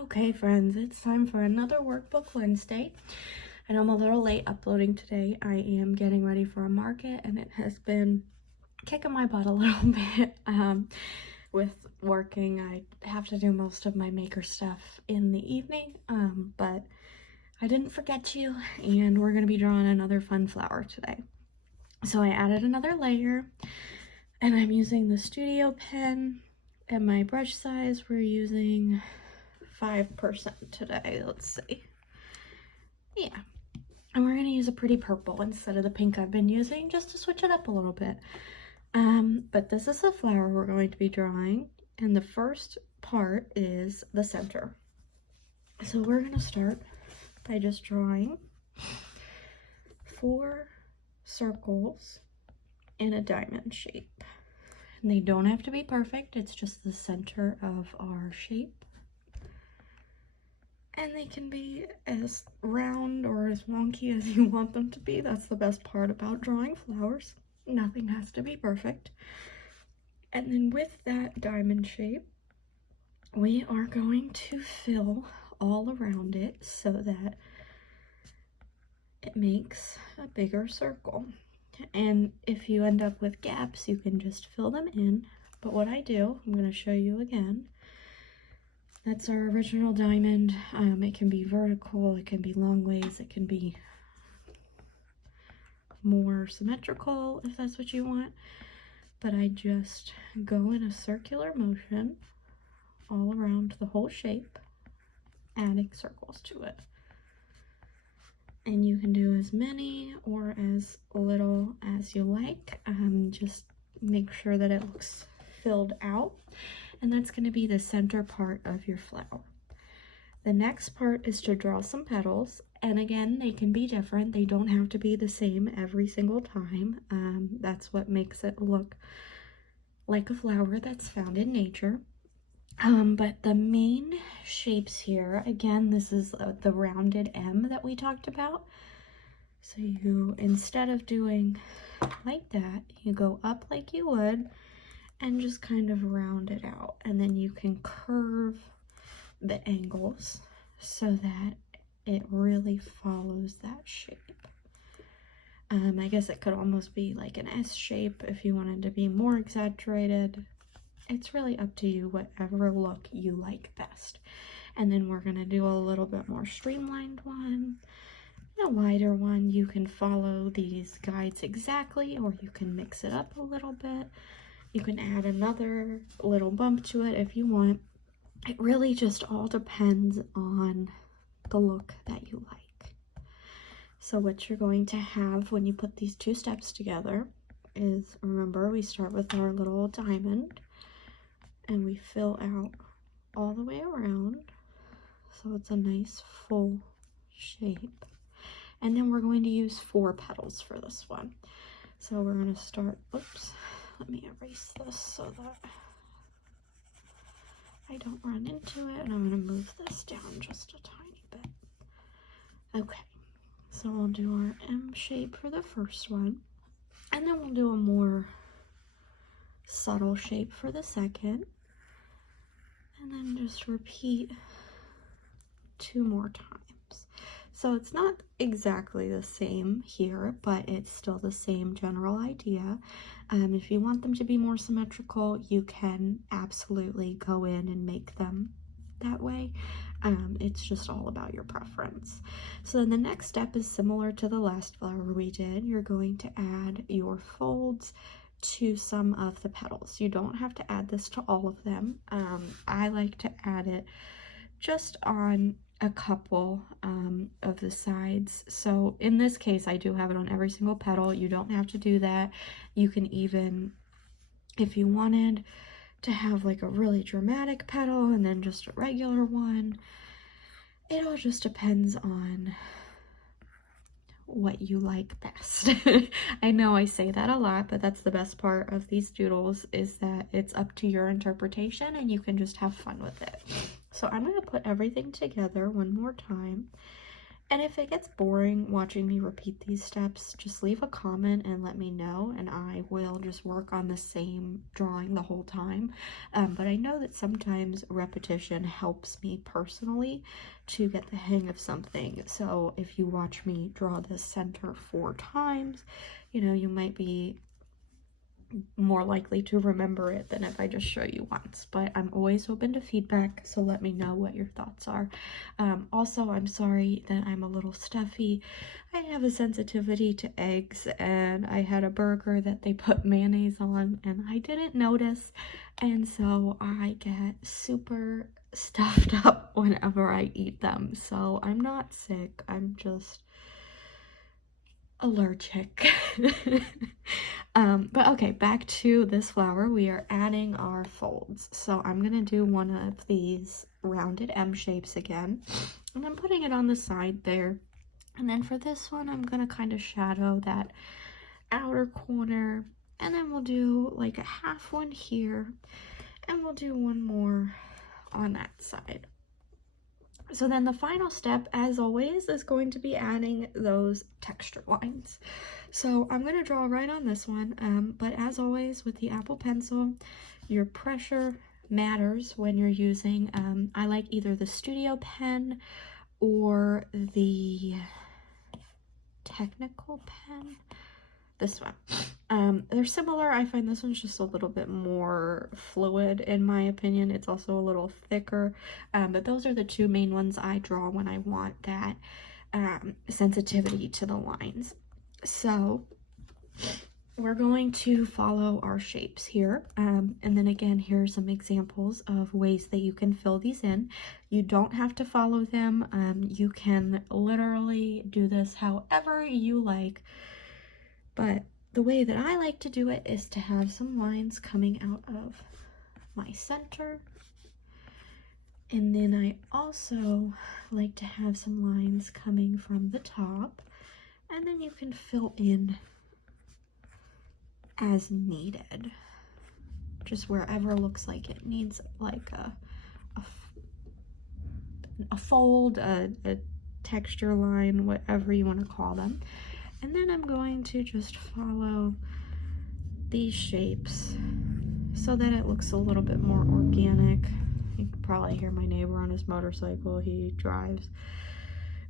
Okay, friends, it's time for another Workbook Wednesday. I know I'm a little late uploading today. I am getting ready for a market, and it has been kicking my butt a little bit. With working, I have to do most of my maker stuff in the evening, but I didn't forget you, and we're going to be drawing another fun flower today. So I added another layer, and I'm using the studio pen, and my brush size, we're using 5% today. Let's see. Yeah. And we're going to use a pretty purple instead of the pink I've been using, just to switch it up a little bit. But this is the flower we're going to be drawing, and the first part is the center. So we're going to start by just drawing 4 circles in a diamond shape. And they don't have to be perfect, it's just the center of our shape. And they can be as round or as wonky as you want them to be. That's the best part about drawing flowers. Nothing has to be perfect. And then with that diamond shape, we are going to fill all around it so that it makes a bigger circle. And if you end up with gaps, you can just fill them in. But what I do, I'm going to show you again. That's our original diamond. It can be vertical, it can be long ways, it can be more symmetrical if that's what you want. But I just go in a circular motion all around the whole shape, adding circles to it. And you can do as many or as little as you like. Just make sure that it looks filled out. And that's going to be the center part of your flower. The next part is to draw some petals, and again, they can be different. They don't have to be the same every single time. That's what makes it look like a flower that's found in nature. But the main shapes here, again, this is the rounded M that we talked about. So you, instead of doing like that, you go up like you would, and just kind of round it out, and then you can curve the angles so that it really follows that shape. I guess it could almost be like an S shape if you wanted to be more exaggerated. It's really up to you, whatever look you like best. And then we're going to do a little bit more streamlined one, a wider one. You can follow these guides exactly, or you can mix it up a little bit. You can add another little bump to it if you want. It really just all depends on the look that you like. So what you're going to have when you put these 2 steps together is, remember, we start with our little diamond and we fill out all the way around so it's a nice full shape. And then we're going to use 4 petals for this one. So we're going to start, oops. Let me erase this so that I don't run into it, and I'm going to move this down just a tiny bit. Okay, so we'll do our M shape for the first one, and then we'll do a more subtle shape for the second, and then just repeat 2 more times. So it's not exactly the same here, but it's still the same general idea. If you want them to be more symmetrical, you can absolutely go in and make them that way. It's just all about your preference. So then the next step is similar to the last flower we did. You're going to add your folds to some of the petals. You don't have to add this to all of them. I like to add it just on a couple of the sides. So in this case, I do have it on every single petal. You don't have to do that. You can even, if you wanted to have like a really dramatic petal and then just a regular one, it all just depends on what you like best. I know I say that a lot, but that's the best part of these doodles, is that it's up to your interpretation and you can just have fun with it. So I'm going to put everything together one more time, And if it gets boring watching me repeat these steps, just leave a comment and let me know, and I will just work on the same drawing the whole time. But I know that sometimes repetition helps me personally to get the hang of something. So if you watch me draw the center 4 times, you know, you might be more likely to remember it than if I just show you once. But I'm always open to feedback, so let me know what your thoughts are. Also, I'm sorry that I'm a little stuffy. I have a sensitivity to eggs, and I had a burger that they put mayonnaise on and I didn't notice, and so I get super stuffed up whenever I eat them. So I'm not sick, I'm just allergic. But okay, back to this flower. We are adding our folds. So I'm gonna do one of these rounded M shapes again, and I'm putting it on the side there. And then for this one, I'm gonna kind of shadow that outer corner, and then we'll do like a half one here, and we'll do one more on that side. So then the final step, as always, is going to be adding those texture lines. So I'm going to draw right on this one, but as always with the Apple pencil, your pressure matters when you're using, I like either the Studio pen or the technical pen. This one. They're similar. I find this one's just a little bit more fluid in my opinion. It's also a little thicker, but those are the two main ones I draw when I want that sensitivity to the lines. So we're going to follow our shapes here, and then again, here are some examples of ways that you can fill these in. You don't have to follow them. You can literally do this however you like, but the way that I like to do it is to have some lines coming out of my center, and then I also like to have some lines coming from the top, and then you can fill in as needed, just wherever looks like it needs like a fold, a texture line, whatever you want to call them. And then I'm going to just follow these shapes so that it looks a little bit more organic. You can probably hear my neighbor on his motorcycle. He drives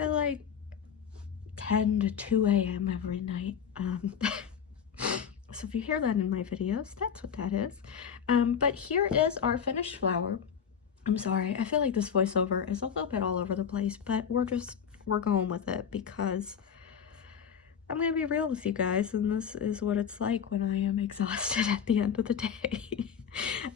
at like 10 to 2 a.m. every night. So if you hear that in my videos, that's what that is. But here is our finished flower. I'm sorry, I feel like this voiceover is a little bit all over the place, but we're going with it because I'm gonna be real with you guys, and this is what it's like when I am exhausted at the end of the day.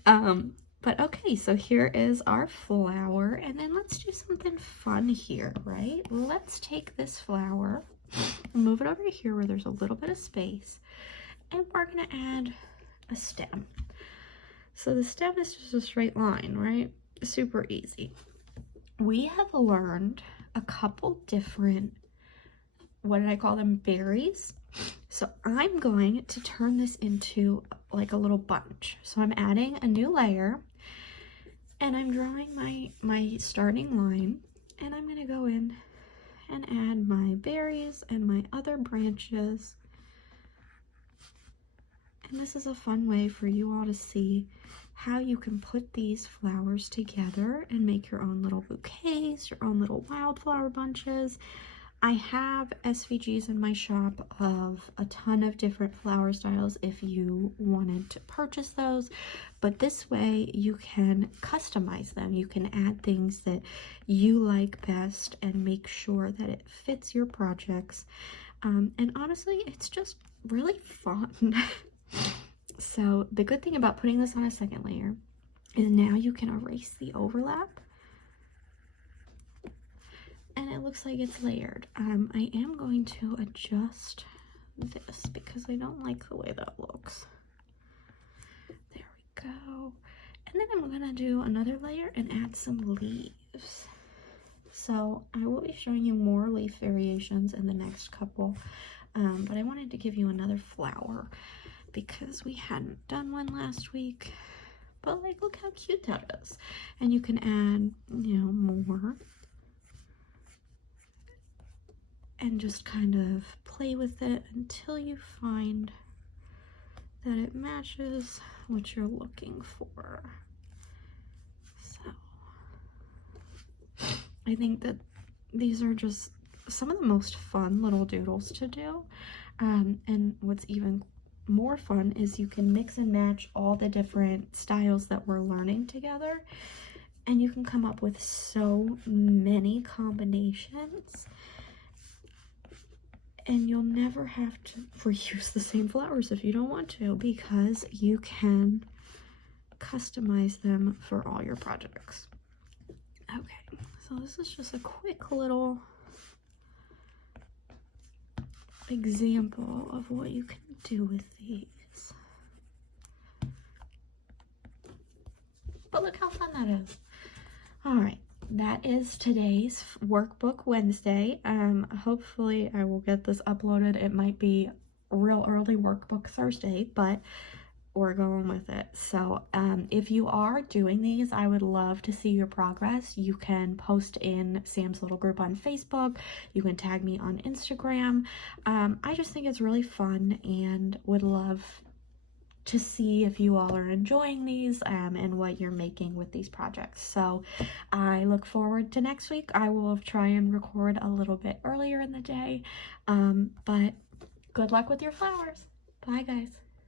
But okay, so here is our flower, and then let's do something fun here, right? Let's take this flower and move it over here where there's a little bit of space, and we're gonna add a stem. So the stem is just a straight line, right? Super easy. We have learned a couple different, what did I call them, berries. So I'm going to turn this into like a little bunch. So I'm adding a new layer, and I'm drawing my starting line, and I'm going to go in and add my berries and my other branches. And this is a fun way for you all to see how you can put these flowers together and make your own little bouquets, your own little wildflower bunches. I have SVGs in my shop of a ton of different flower styles if you wanted to purchase those, but this way you can customize them. You can add things that you like best and make sure that it fits your projects. And honestly, it's just really fun. So the good thing about putting this on a second layer is now you can erase the overlap, and it looks like it's layered. I am going to adjust this because I don't like the way that looks. There we go. And then I'm gonna do another layer and add some leaves. So I will be showing you more leaf variations in the next couple, but I wanted to give you another flower because we hadn't done one last week. But like, look how cute that is. And you can add, you know, more and just kind of play with it until you find that it matches what you're looking for. So I think that these are just some of the most fun little doodles to do. And what's even more fun is you can mix and match all the different styles that we're learning together, and you can come up with so many combinations, and you'll never have to reuse the same flowers if you don't want to, because you can customize them for all your projects. Okay, so this is just a quick little example of what you can do with these. But look how fun that is. All right, that is today's Workbook Wednesday. Hopefully I will get this uploaded. It might be real early Workbook Thursday, but we're going with it. So if you are doing these, I would love to see your progress. You can post in Sam's little group on Facebook. You can tag me on Instagram. I just think it's really fun and would love to see if you all are enjoying these and what you're making with these projects. So I look forward to next week. I will try and record a little bit earlier in the day, but good luck with your flowers. Bye guys.